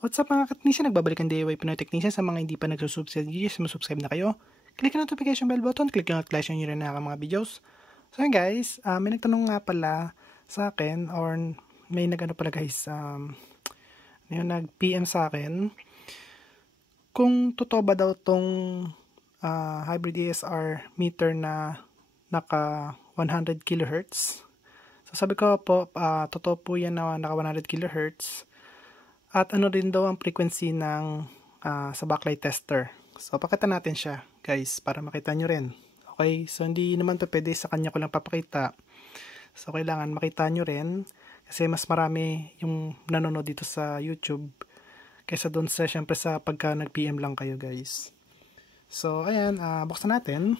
What's up mga katnisya? Nagbabalik ang DIY Pinoy Technician. Sa mga hindi pa nagsusubscribe, subscribe na kayo. Click ang notification bell button, click ang flash nyo rin na mga videos. So yun guys, may nagtanong nga pala sa akin, or may nag-ano pala guys, nag-PM sa akin, kung totoo ba daw tong hybrid ESR meter na naka 100 kHz. So sabi ko po, totoo po yan na naka 100 kHz. At ano rin daw ang frequency ng sa backlight tester. So pakita natin siya guys para makita nyo rin. Okay, so hindi naman to pwede sa kanya ko lang papakita. So kailangan makita nyo rin kasi mas marami yung nanonood dito sa YouTube kaysa doon sa syempre sa pagka nag-PM lang kayo guys. So ayan, buksan natin.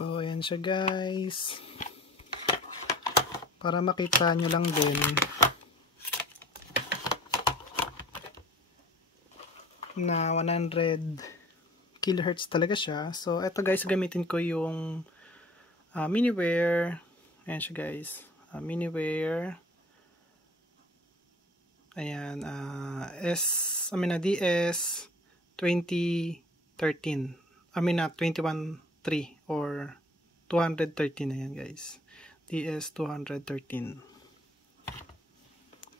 So, ayan siya guys. Para makita nyo lang din na 100 kHz talaga siya. So, eto guys, gamitin ko yung Miniware. Ayan siya guys. Miniware. Ayan. DS 2013. 21.3 or 213 na yan guys. DS 213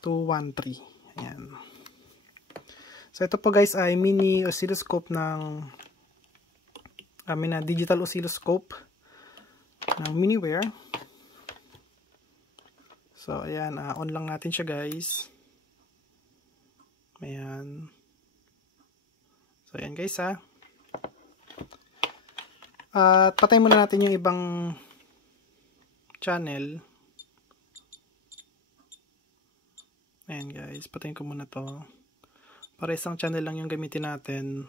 213. Ayan. So ito po guys ay mini oscilloscope ng digital oscilloscope ng Miniware. So ayan, on lang natin siya guys. Ayan. So ayan guys At patay muna natin yung ibang channel. Ayan guys, patayin ko muna to. Para isang channel lang yung gamitin natin.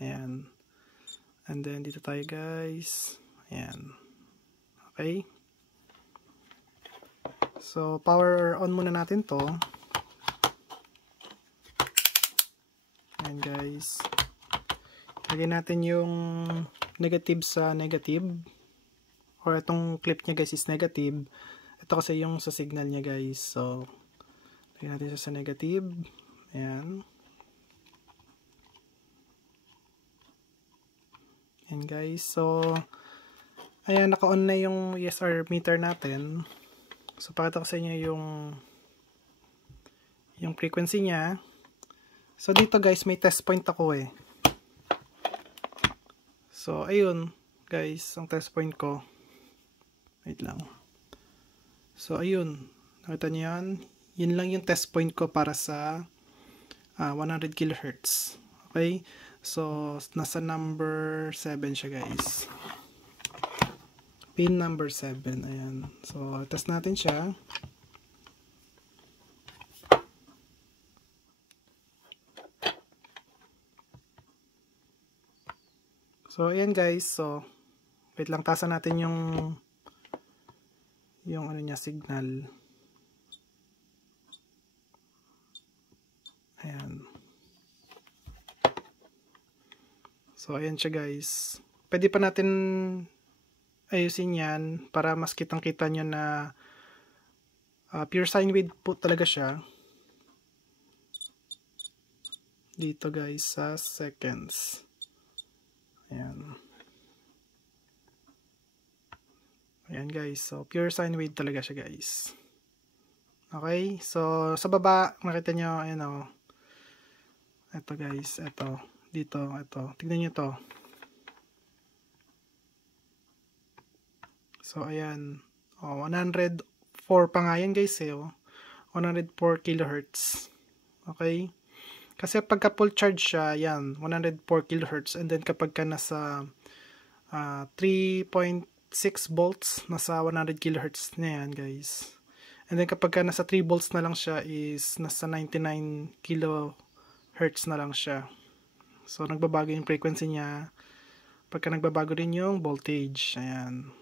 Ayan. And then dito tayo guys. Ayan. Okay. So power on muna natin to. Ayan guys. Lagyan natin yung negative sa negative. Or itong clip niya guys is negative. Ito kasi yung sa signal niya guys. So, lagyan natin siya sa negative. Ayan. Ayan guys. So, ayan, naka-on na yung ESR meter natin. So, pakita ko sa inyo yung frequency niya. So, dito guys, may test point ako eh. So, ayun, guys, ang test point ko. Wait lang. So, ayun. Nakita niyo yan? Yun lang yung test point ko para sa 100 kHz. Okay? So, nasa number 7 siya, guys. Pin number 7. Ayan. So, test natin siya. So, ayan guys. So, wait lang, tasan natin yung ano niya, signal. Ayan. So, ayan siya guys. Pwede pa natin ayusin yan para mas kitang-kita nyo na pure sine wave po talaga siya. Dito guys sa seconds. Ayan. Ayan guys. So, pure sine wave talaga siya guys. Okay. So, sa baba, makita nyo, ayan o. Ito guys. Ito. Dito. Ito. Tignan nyo to. So, ayan. 104 pa nga yan guys eh. 104 kHz. Okay. Kasi pagka full charge siya, yan, 104 kHz. And then kapag ka nasa 3.6 volts, nasa 100 kHz na yan, guys. And then kapag ka nasa 3 volts na lang siya, is nasa 99 kHz na lang siya. So, nagbabago yung frequency niya. Pagka nagbabago rin yung voltage. Ayan.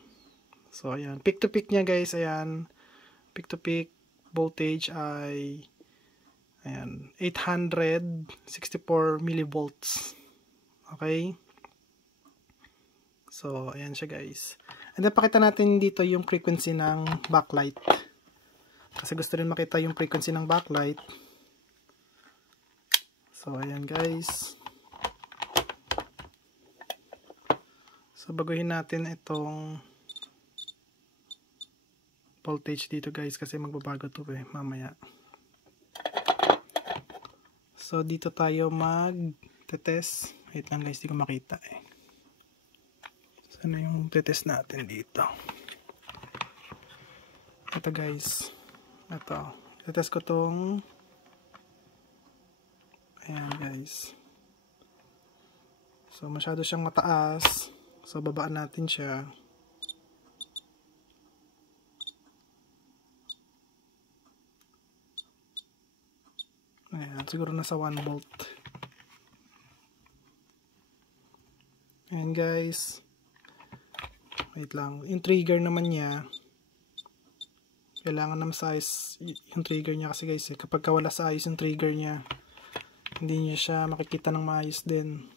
So, ayan. Peak to peak niya, guys. Ayan. Peak to peak. voltage ay ayan, 864 millivolts. Okay? So, ayan siya guys. And then, pakita natin dito yung frequency ng backlight. Kasi gusto rin makita yung frequency ng backlight. So, ayan guys. So, baguhin natin itong voltage dito guys kasi magbabago to mamaya. So, dito tayo mag-test. Wait lang guys, di ko makita Sana yung test natin dito. Ito guys. Ito. Test ko tong ayan guys. So, masyado siyang mataas. So, babaan natin siya. Ayan, siguro nasa 1 volt. Ayan guys. Wait lang. Yung trigger naman niya, kailangan na maayos yung trigger niya kasi guys kapag wala sa ayos yung trigger niya, hindi niya siya makikita ng maayos din.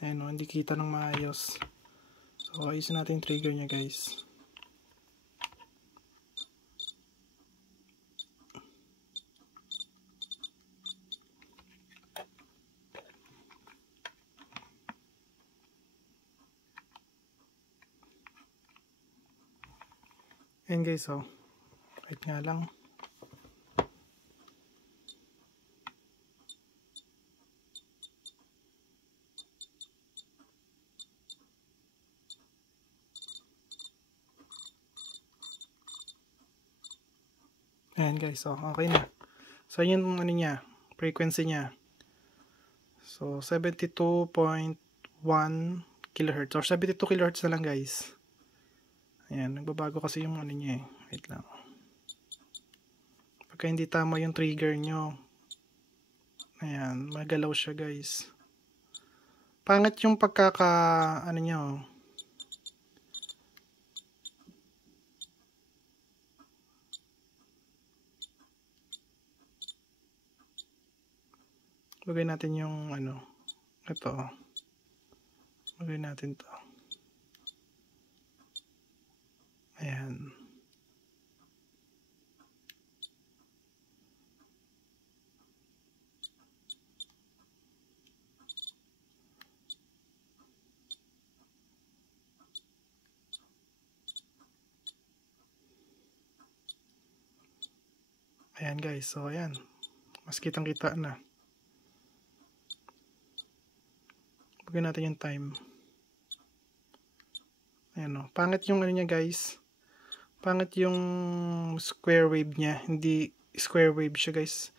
Ayan o, hindi kita ng maayos. So, ayusin natin yung trigger niya guys. Ayan guys o. Wait nga lang. Ayan guys, so okay na. So yun yung ano niya, frequency niya. So 72.1 kHz or 72 kHz na lang guys. Ayan, nagbabago kasi yung ano niya Wait lang. Pagka hindi tama yung trigger nyo, ayan, magalaw siya guys. Pangit yung ano nyo. Lagay natin yung ano, ito. Lagay natin to. Ayan. Ayan guys, so ayan. Mas kitang kita na. Lagay natin yung time. Ayan o. Pangit yung ano niya guys. Pangit yung square wave niya. Hindi square wave siya guys.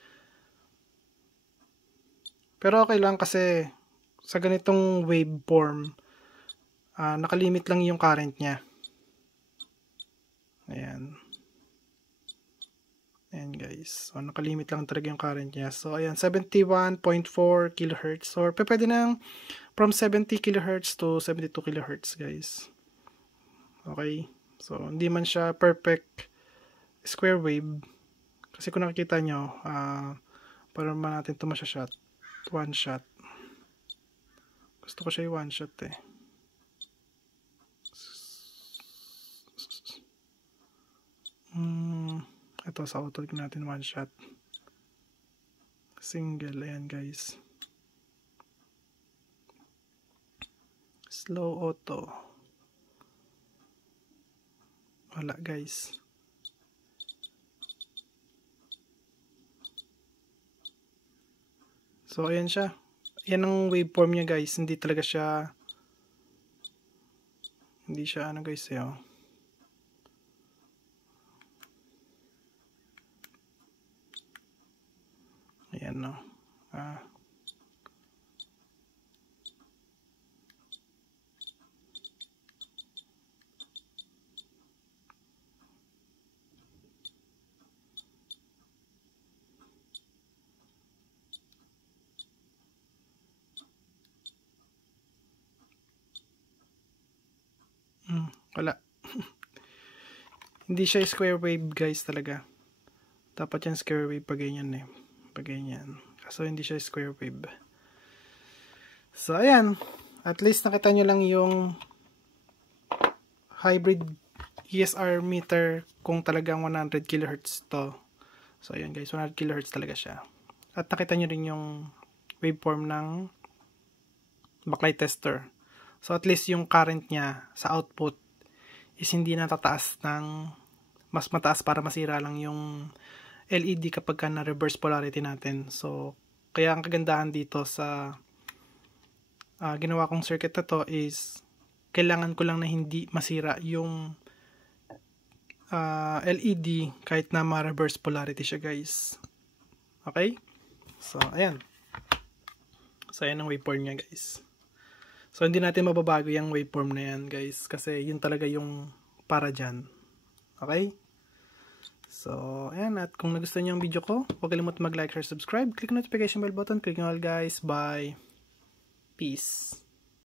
Pero okay lang kasi sa ganitong waveform, nakalimit lang yung current niya. Ayan. Ayan guys. So, nakalimit lang talaga yung current niya. So, ayan. 71.4 kHz. Or pwede nang from 70 kHz to 72 kHz guys. Okay. So, hindi man siya perfect square wave. Kasi kung nakikita nyo, para man natin ito masya-shot. One shot. Gusto ko siya yung one shot Ito sa auto natin one shot. Single. Ayan guys. Slow auto. Wala guys. So ayan siya. Yan ang waveform niya guys. Hindi talaga siya ano guys Ayan no. Wala. Hindi siya square wave guys talaga. Dapat yan square wave pag ganyan eh. Pag ganyan. Kaso hindi siya square wave. So, ayan. At least nakita nyo lang yung hybrid ESR meter kung talagang 100 kHz to. So, ayan guys. 100 kHz talaga siya. At nakita nyo rin yung waveform ng backlight tester. So, at least yung current niya sa output is hindi natataas ng mas mataas para masira lang yung LED kapag ka na-reverse polarity natin. So, kaya ang kagandahan dito sa ginawa kong circuit na to is kailangan ko lang na hindi masira yung LED kahit na ma-reverse polarity siya guys. Okay? So, ayan. So, ayan ang waveform niya guys. So, hindi natin mababago yung waveform na yan guys kasi yun talaga yung para dyan. Okay? So, ayan. At kung nagustuhan niyo ang video ko, huwag kalimutan mag-like, share, subscribe. Click notification bell button. Click nyo all guys. Bye. Peace.